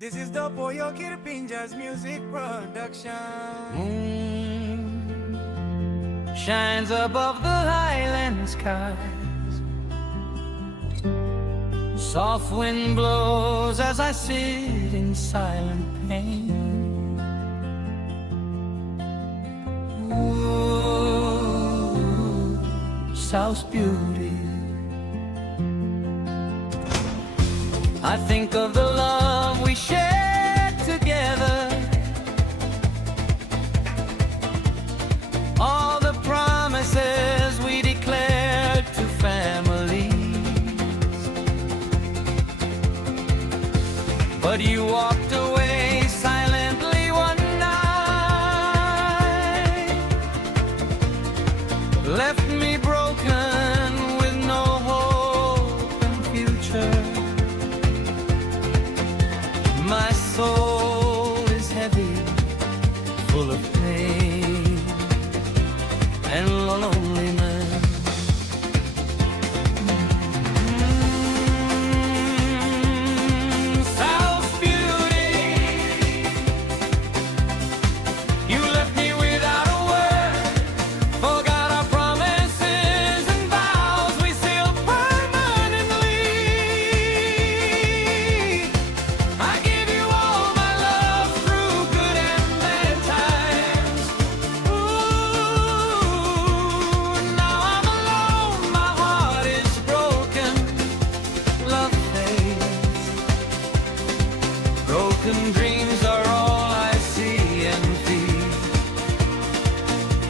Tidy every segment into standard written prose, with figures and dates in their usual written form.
This is the Boyo Kirpinja's music production. Moon shines above the highland skies. Soft wind blows as I sit in silent pain. Ooh, South's beauty. I think of the love we shared together, all the promises we declared to families. But you walked away silently one night, left me broken with no hope and future. My soul is heavy, full of pain and loneliness. South's beauty, you left me without a word, forgot our promises and vows we sealed permanently. I gave you all my love through good and bad times. Ooh, now I'm alone, my heart is broken, love fades. Broken dreams are all I see and feel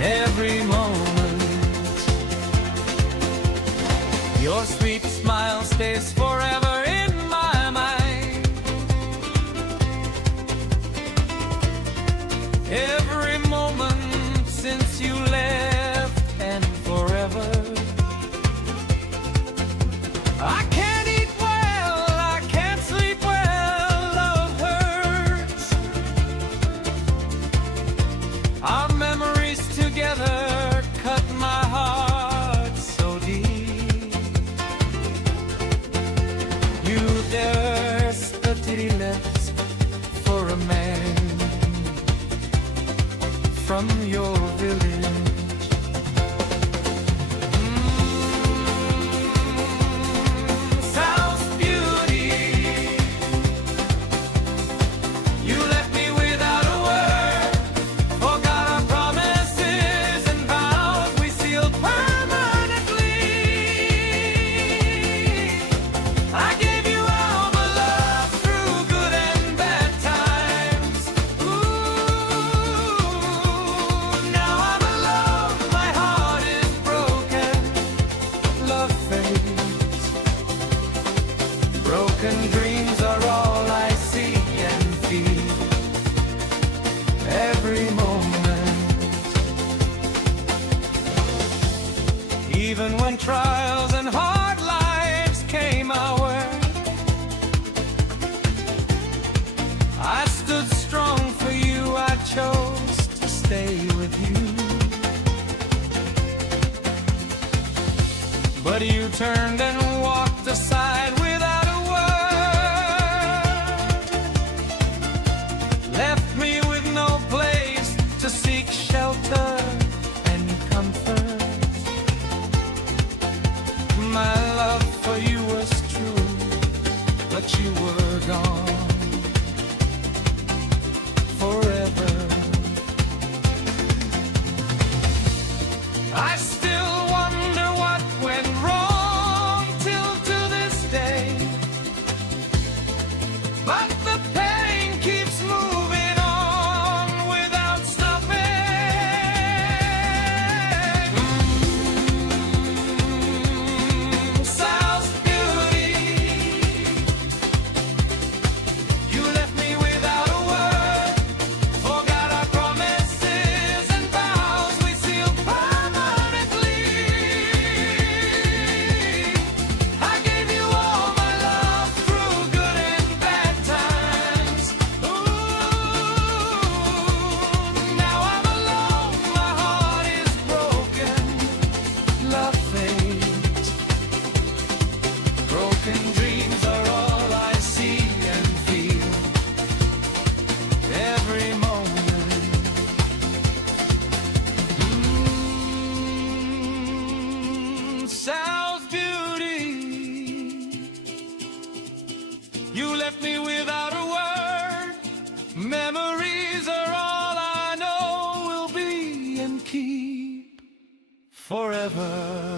every moment. Your sweet smile stays forever in my mind. Every moment since you left and forever. I can't eat well, I can't sleep well, love hurts. Our memories together cut my heart so deep. You desperately left for a man from your village. South's beauty, you left me without a word, forgot our promises and vows we sealed permanently. I gave you all my love through good and bad times. Ooh, now I'm alone, my heart is broken, love fades. Broken dreams are all I see and feel every moment. Even when trials and hard lives came our way, I stood strong for you, I chose to stay with you. But you turned and walked aside without a word, left me with no place to seek shelter and comfort. My love for you was true, but you were gone forever. I still wonder what went wrong forever.